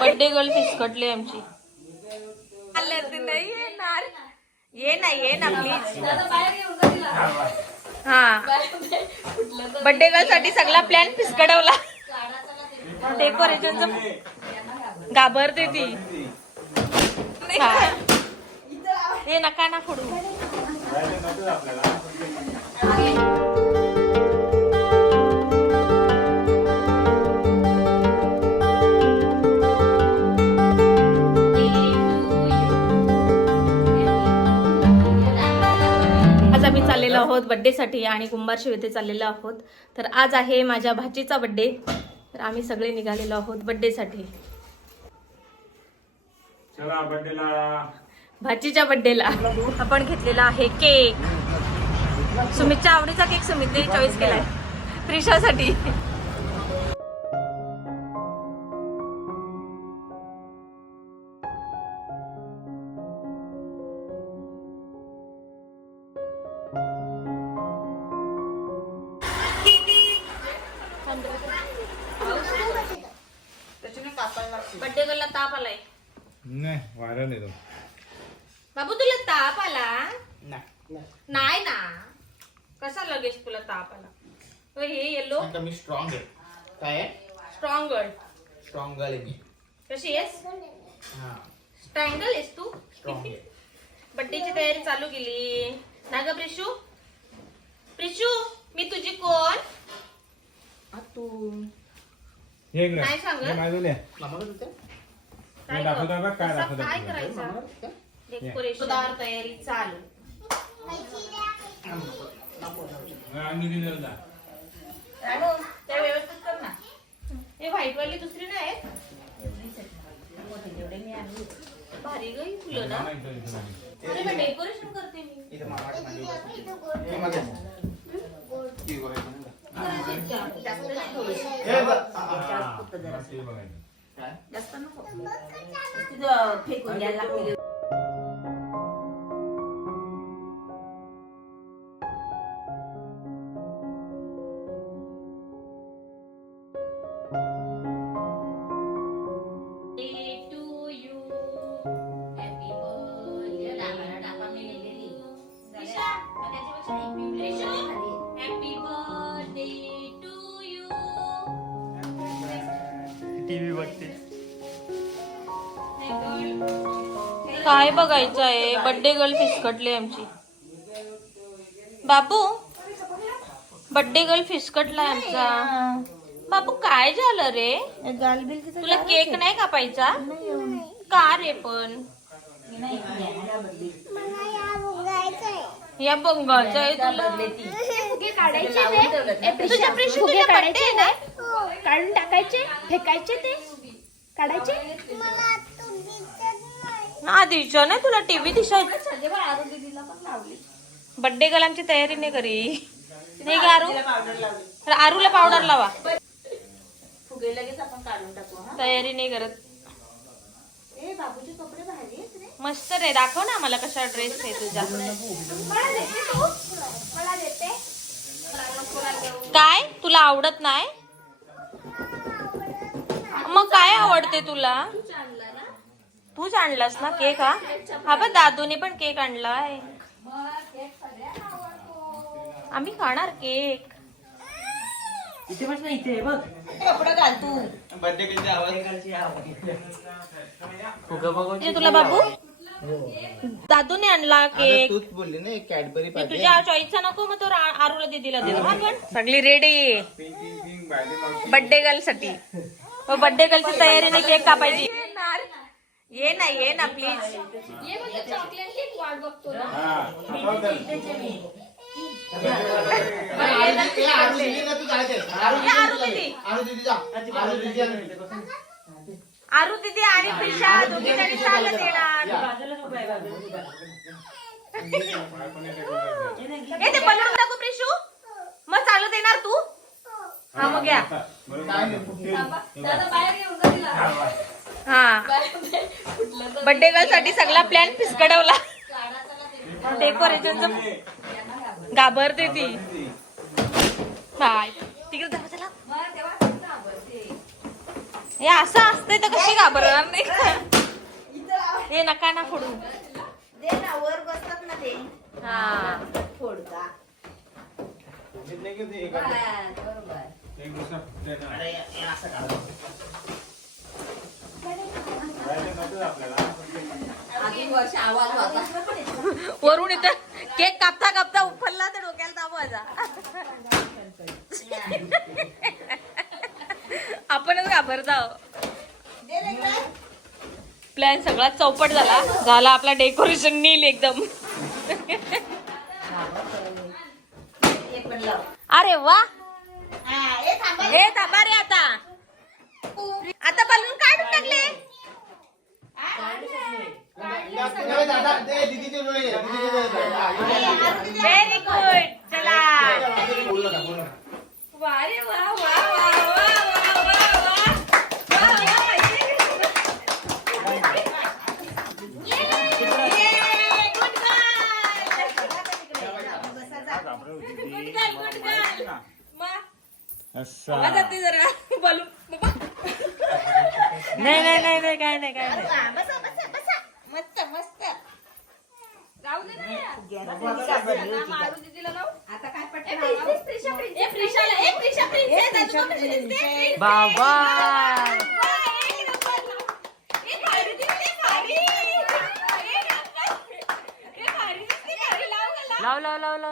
Birthday girl फिसकटली आमची. नाही येणार. ये ना ये ना प्लीज हा. बर्थडे गर्लसाठी सगळा प्लॅन फिसकटवला डेकोरेशन घाबरते ती. हा. हे नका ना फोडू. आम्ही चाललेलो आहोत बड्डे साठी आणि कुंभार येथे चाललेलो आहोत. तर आज आहे माझ्या भाचीचा बड्डे तर आम्ही सगळे निघालेलो आहोत बड्डे साठी. चला बड्डेला भाचीच्या बड्डेला आपण घेतलेला आहे केक सुमितच्या आवडीचा केक सुमितने चॉईस केलाय. प्रिशासाठी. बड्डे गर्लला ताप आलाय. नाही व्हायरल येतो बाबू तुला ताप आला? नाही ना. कसा लगेच तुला ताप आला? अ, हे येलो आता मी स्ट्रॉंग आहे. काय आहे? स्ट्रॉंग गर्ल स्ट्रॉंग आहे मी. कशी आहेस? हा. स्ट्रँगल आहेस तू? स्ट्रॉंग आहे. बड्डेची तयारी चालू केली. ना ग प्रिशू? प्रिशू मी तुझी कोण? तू हे इकडे. नाही सांगत. हे का तुझं काय दाखवतो? बघ, काय कसं दाखवतो काय. करायचं? तयारी चालू. हा, आणि दिलेलं जा. त्या व्यवस्थित कर ना. हे व्हाईट वाली दुसरी नाही भारी गई फुलं ना. इथं- इथं डेकोरेशन करते मी माझं? जास्त नाही थोडीशी. हे बघ. हा, हा, हा. हा, मग ते बघायचं. काय? जास्त नको फेकून द्यायला लागते काय बघायचं आहे बर्थडे गर्ल फिसकटली आमची. बाबू बर्थडे गर्ल फिसकटलाय आमचा. बाबू काय झालं रे? तुला केक नाही कापायचा? का रे पण? या बंगालचा आहे तुला तुझ्या प्रिशू तुझ्या birthday आहे ना? काढून टाकायचे फेकायचे ते. काढायचे. ना दिशा नाही तुला टीव्ही दिशा बर्थडे गर्ल आमची तयारी नाही करी. नाही का आरू. तर आरूला पावडर लावा. फुगे लगेच आपण काढून टाकू हा. तयारी नाही करत. ए बाबूचे कपडे भारी मस्त रे दाखव ना मला कसा ड्रेस आहे तुझा. मला देते तू मला देते काय? तुला आवडत नाही? मग काय आवडते तुला? तूच आणलास ना केक हा? हा पण दादूने पण केक आणलाय आम्ही खाणार केक. इथे बस ना इथे बघ. कपडे घाल तू. बर्थडे म्हणजे तुला बाबू? दादूने आणला केक. तूच बोलली ना एक कॅडबरी मी पाहिजे. तुझ्या चॉईसचा नको मग तो रा- आरूला दीदीला देतो हा. पण सगळी रेडी. बर्थडे गर्लसाठी. बर्थडे गर्लची तयारी नाही केक कापायची. ये ना ये ना प्लीज हा, आता तर. ते आरू दिदी ना. तू काय ते? आरू हे आरू दीदी आरू दिदी जा आरू दिदी. जा. आरू दीदी आणि प्रिशा दोघी जणी चालत येणार. हे ते बनवून टाकू प्रिशू. मग चालत येणार तू. हा मग या. हा. बर्थडे गर्लसाठी सगळा प्लॅन फिसकटवला डेकोरेशन घाबरते ती. बाय. तिकडे. हे असं असतंय तर कशी घाबरणार नाही. हे नका ना फोडू. दे ना वर बसतात ना ते. हा. वरून इथं केक कापता कापता उफलला तर डोक्याला दाबवायचा आपणच घाबरता प्लॅन सगळा चौपट झाला. झाला आपला डेकोरेशन नील एकदम. अरे वा. हा, थांबा रे आता. आवाज असा येते जरा. बोलू. नाही नाही नाही नाही काय नाही काय नाही. मस्त मस्त. बाबा. वा, लाव लाव लाव लाव.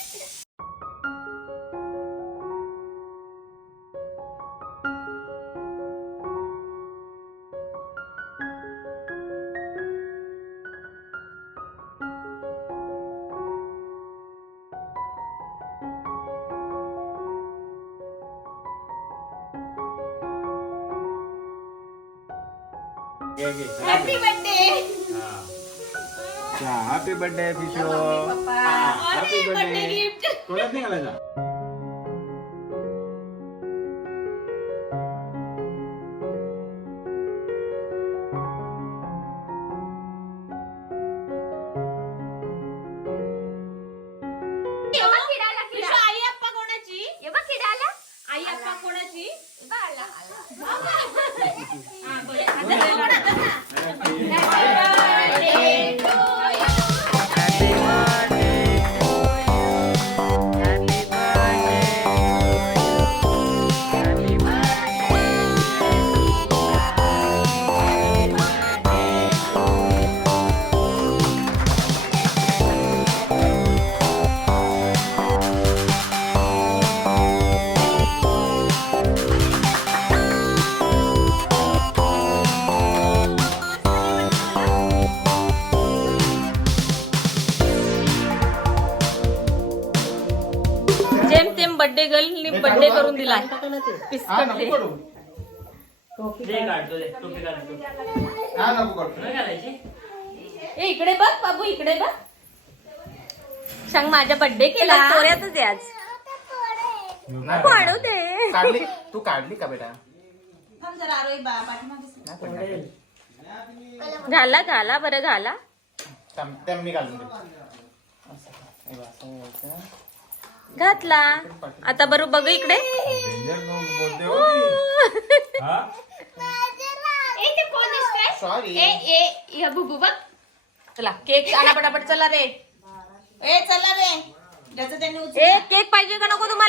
Happy birthday. हॅपी बर्थडे फिशो हॅपी बर्थडे तोडत नाही बर्थडे करून दिलाय हा, पिस्कट नको दे करू. दे काढतो दे टोपी काढतो हा, नको करू. नाही घालायची ए इकडे बघ बाबू इकडे बघ सांग माझा बर्थडे केला चोऱ्यातच आहे आज नाही. दे काढली तू काढली का बेटा नाही पण काढली. घाला घाला बरं घाला थांब, त्या मी घालून देतो. असं. हे बघ, असं घ्यायचं. घातला. आता बरोबर बघ इकडे. सॉरी चला केक आणा पटापट चला रे. ए चला रे. ज्याचं त्यांनी ए केक पाहिजे का नको तुम्हाला